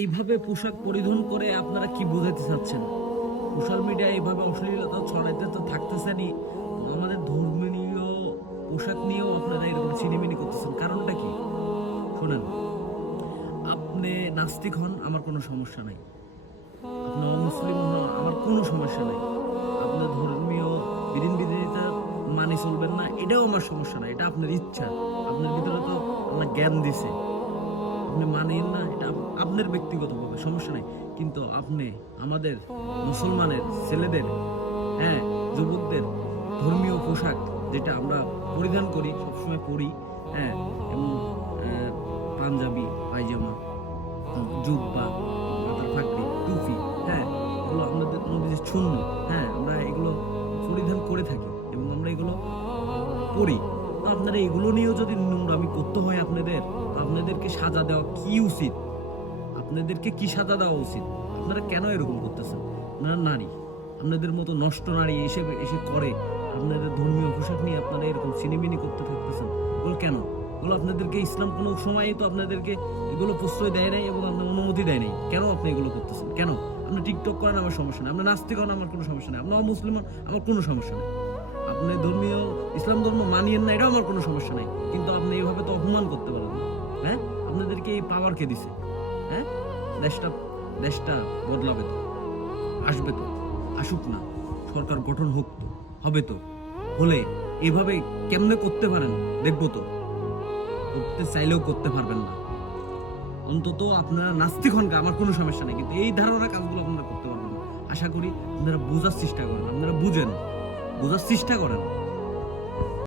এইভাবে পোশাক পরিধান করে আপনারা কি বোঝাতে চাচ্ছেন? সোশ্যাল মিডিয়ায় এইভাবে অশ্লীলতা ছড়াইতে তো থাকতেছেনই, আমাদের ধর্মীয় পোশাক নিয়েও আপনারা এরকম ছিনিমিনি করতেছেন, কারণটা কি? শোনেন, আপনি নাস্তিক হন, আমার কোনো সমস্যা নাই। আপনি অমুসলিম হন, আমার কোনো সমস্যা নাই। আপনার ধর্মীয় বিধিনিষেধ মানি চলবেন না, এটাও আমার সমস্যা নাই। এটা আপনার ইচ্ছা, আপনার ভিতরে তো আল্লাহ জ্ঞান দিছে, আপনি মানেন না, এটা আপনার ব্যক্তিগতভাবে সমস্যা নাই। কিন্তু আপনি আমাদের মুসলমানের ছেলেদের, হ্যাঁ, যুবকদের ধর্মীয় পোশাক যেটা আমরা পরিধান করি, সবসময় পরি, হ্যাঁ, এবং পাঞ্জাবি, পায়জামা, জুব্বা, মাথার পাগড়ি, টুপি, হ্যাঁ, এগুলো আমাদের মধ্যে যে শূন্য, হ্যাঁ, আমরা এগুলো পরিধান করে থাকি এবং আমরা এগুলো পড়ি। তো আপনারা এগুলো নিয়েও যদি নোংরামি করতে হয় আপনাদের, তো আপনাদেরকে সাজা দেওয়া কি উচিত? আপনাদেরকে কি সাজা দেওয়া উচিত? আপনারা কেন এরকম করতেছেন? আপনারা নারী, আপনাদের মতো নষ্ট নারী এসে এসে করে আপনাদের ধর্মীয় পোশাক নিয়ে আপনারা এরকম সিনেমিনি করতে থাকতেছেন, এগুলো কেন? এগুলো আপনাদেরকে ইসলাম কোনো সময়ই তো আপনাদেরকে এগুলো প্রশ্রয় দেয় নাই এবং আপনার অনুমতি দেয় নাই। কেন আপনি এগুলো করতেছেন? কেন? আপনি টিকটক করেন, আমার সমস্যা নেই। আপনি নাস্তিক হন, আমার কোনো সমস্যা নেই। আপনি অমুসলিম হন, আমার কোনো সমস্যা নেই। আপনি ধর্মীয় ইসলাম ধর্ম মানিয়েন না, এটাও আমার কোনো সমস্যা নাই। কিন্তু আপনি এইভাবে তো অপমান করতে পারেন না। হ্যাঁ, আপনাদেরকে এই পাওয়ার কে দিছে? হ্যাঁ, দেশটা দেশটা বদলাবে তো, আসবে তো, আসুক না, সরকার গঠন হোক তো, হবে তো, হলে এভাবে কেমনে করতে পারেন দেখবো তো। করতে চাইলেও করতে পারবেন না। অন্তত আপনারা নাস্তিক হন, আমার কোনো সমস্যা নেই, কিন্তু এই ধারণা কাজগুলো আপনারা করতে পারবেন না। আশা করি আপনারা বোঝার চেষ্টা করেন, আপনারা বুঝেন, বোঝার চেষ্টা করেন।